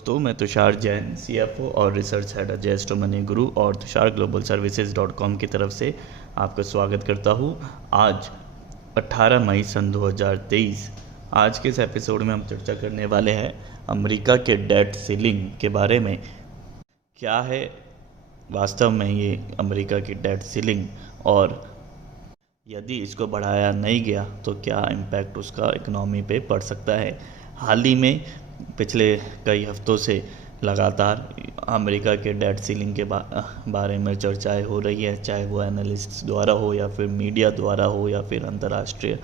दोस्तों, मैं तुषार जैन, सीएफओ और रिसर्च हेड जेएसटो मनी गुरु और तुषार ग्लोबल सर्विसेज.com की तरफ से आपका स्वागत करता हूँ। आज 18 मई सन 2023। आज के इस एपिसोड में हम चर्चा करने वाले हैं अमेरिका के डेट सीलिंग के बारे में। क्या है वास्तव में ये अमेरिका की डेट सीलिंग, और यदि इसको बढ़ाया नहीं गया तो क्या इम्पैक्ट उसका इकोनॉमी पे पड़ सकता है। हाल ही में पिछले कई हफ्तों से लगातार अमेरिका के डेट सीलिंग के बारे में चर्चाएं हो रही है, चाहे वो एनालिस्ट्स द्वारा हो या फिर मीडिया द्वारा हो या फिर अंतर्राष्ट्रीय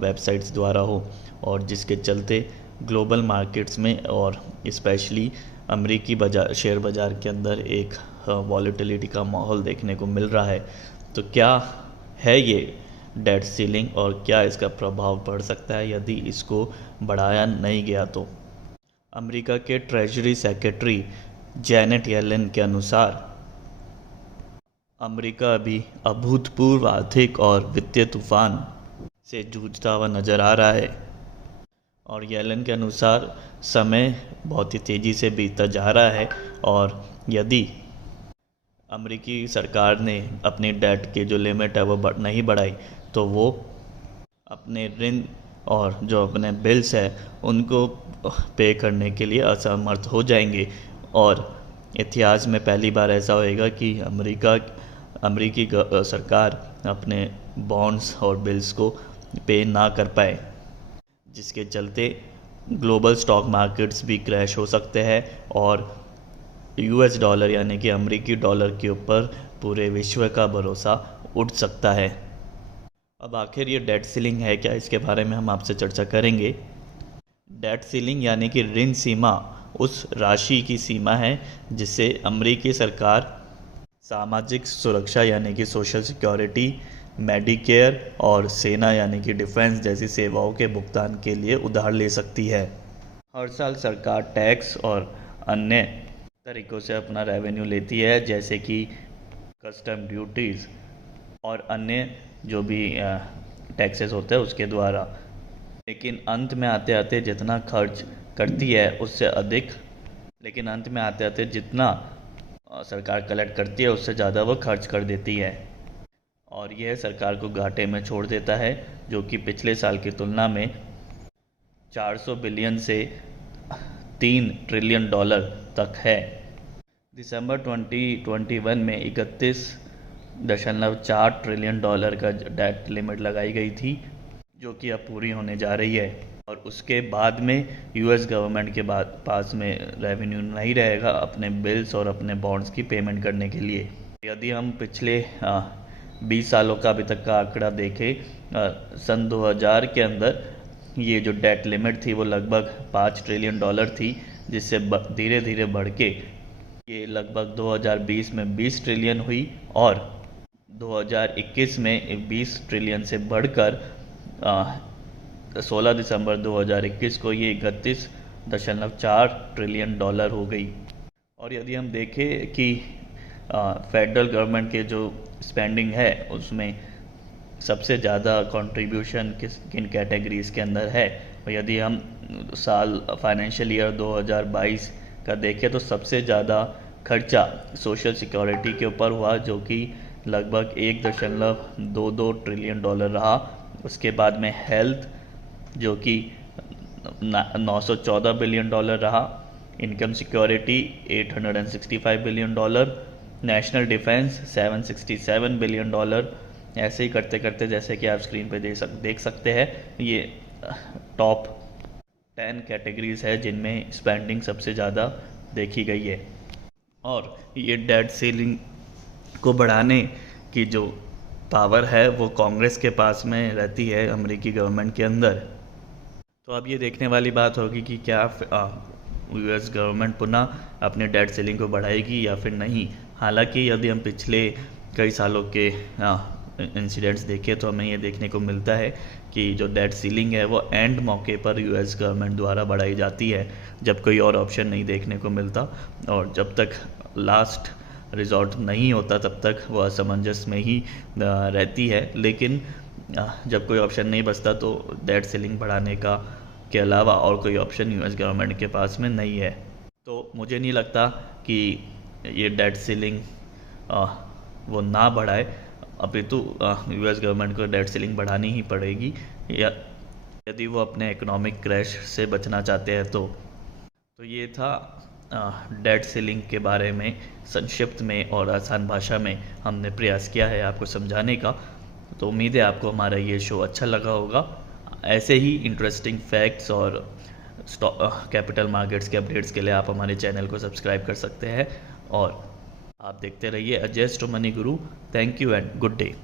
वेबसाइट्स द्वारा हो, और जिसके चलते ग्लोबल मार्केट्स में और स्पेशली अमेरिकी शेयर बाज़ार के अंदर एक वॉलेटिलिटी का माहौल देखने को मिल रहा है। तो क्या है ये डेट सीलिंग और क्या इसका प्रभाव पड़ सकता है यदि इसको बढ़ाया नहीं गया तो। अमेरिका के ट्रेजरी सेक्रेटरी जैनेट येलेन के अनुसार अमेरिका अभी अभूतपूर्व आर्थिक और वित्तीय तूफान से जूझता हुआ नज़र आ रहा है, और येलेन के अनुसार समय बहुत ही तेज़ी से बीतता जा रहा है, और यदि अमेरिकी सरकार ने अपनी डेट के जो लिमिट है वो नहीं बढ़ाई तो वो अपने ऋण और जो अपने बिल्स है उनको पे करने के लिए असमर्थ हो जाएंगे। और इतिहास में पहली बार ऐसा होएगा कि अमेरिकी सरकार अपने बॉन्ड्स और बिल्स को पे ना कर पाए, जिसके चलते ग्लोबल स्टॉक मार्केट्स भी क्रैश हो सकते हैं और यूएस डॉलर यानी कि अमेरिकी डॉलर के ऊपर पूरे विश्व का भरोसा उठ सकता है। अब आखिर ये डेट सीलिंग है क्या, इसके बारे में हम आपसे चर्चा करेंगे। डेट सीलिंग यानी कि ऋण सीमा उस राशि की सीमा है जिससे अमेरिकी सरकार सामाजिक सुरक्षा यानी कि सोशल सिक्योरिटी, मेडिकेयर और सेना यानी कि डिफेंस जैसी सेवाओं के भुगतान के लिए उधार ले सकती है। हर साल सरकार टैक्स और अन्य तरीक़ों से अपना रेवेन्यू लेती है, जैसे कि कस्टम ड्यूटीज़ और अन्य जो भी टैक्सेस होते हैं उसके द्वारा। लेकिन अंत में आते आते जितना खर्च करती है उससे अधिक, लेकिन अंत में आते आते जितना सरकार कलेक्ट करती है उससे ज़्यादा वो खर्च कर देती है, और यह सरकार को घाटे में छोड़ देता है, जो कि पिछले साल की तुलना में 400 बिलियन से 3 ट्रिलियन डॉलर तक है। दिसंबर 2021 में 31.4 ट्रिलियन डॉलर का डेट लिमिट लगाई गई थी, जो कि अब पूरी होने जा रही है, और उसके बाद में यूएस गवर्नमेंट के पास में रेवेन्यू नहीं रहेगा अपने बिल्स और अपने बॉन्ड्स की पेमेंट करने के लिए। यदि हम पिछले 20 सालों का अभी तक का आंकड़ा देखें, सन 2000 के अंदर ये जो डेट लिमिट थी वो लगभग 5 ट्रिलियन डॉलर थी, जिससे धीरे धीरे बढ़ के ये लगभग 2020 में 20 ट्रिलियन हुई, और 2021 में 20 ट्रिलियन से बढ़कर 16 दिसंबर 2021 को ये 31.4 ट्रिलियन डॉलर हो गई। और यदि हम देखें कि फेडरल गवर्नमेंट के जो स्पेंडिंग है उसमें सबसे ज़्यादा कंट्रीब्यूशन किन कैटेगरीज़ के अंदर है, और यदि हम साल फाइनेंशियल ईयर 2022 का देखें तो सबसे ज़्यादा खर्चा सोशल सिक्योरिटी के ऊपर हुआ, जो कि लगभग 1.22 ट्रिलियन डॉलर रहा। उसके बाद में हेल्थ, जो कि 914 बिलियन डॉलर रहा, income security 865 billion dollar, national defence 767 billion dollar. ऐसे ही करते करते जैसे कि आप स्क्रीन पे देख सकते हैं, ये टॉप 10 कैटेगरीज है जिनमें स्पेंडिंग सबसे ज़्यादा देखी गई है। और ये डेट सीलिंग को बढ़ाने की जो पावर है वो कांग्रेस के पास में रहती है अमेरिकी गवर्नमेंट के अंदर। तो अब ये देखने वाली बात होगी कि क्या यूएस गवर्नमेंट पुनः अपने डेट सीलिंग को बढ़ाएगी या फिर नहीं। हालांकि यदि हम पिछले कई सालों के इंसिडेंट्स देखें तो हमें ये देखने को मिलता है कि जो डेट सीलिंग है वो एंड मौके पर यूएस गवर्नमेंट द्वारा बढ़ाई जाती है, जब कोई और ऑप्शन नहीं देखने को मिलता, और जब तक लास्ट रिजॉर्ट नहीं होता तब तक वो असमंजस में ही रहती है। लेकिन जब कोई ऑप्शन नहीं बचता तो डेट सीलिंग बढ़ाने का के अलावा और कोई ऑप्शन यूएस गवर्नमेंट के पास में नहीं है। तो मुझे नहीं लगता कि ये डेट सीलिंग वो ना बढ़ाए, अभी तो यूएस गवर्नमेंट को डेट सीलिंग बढ़ानी ही पड़ेगी, या यदि वो अपने इकोनॉमिक क्रैश से बचना चाहते हैं तो ये था डेट सीलिंग के बारे में संक्षिप्त में और आसान भाषा में हमने प्रयास किया है आपको समझाने का। तो उम्मीद है आपको हमारा ये शो अच्छा लगा होगा। ऐसे ही इंटरेस्टिंग फैक्ट्स और कैपिटल मार्केट्स के अपडेट्स के लिए आप हमारे चैनल को सब्सक्राइब कर सकते हैं और आप देखते रहिए अ जेस्ट money Guru. Thank you and good day.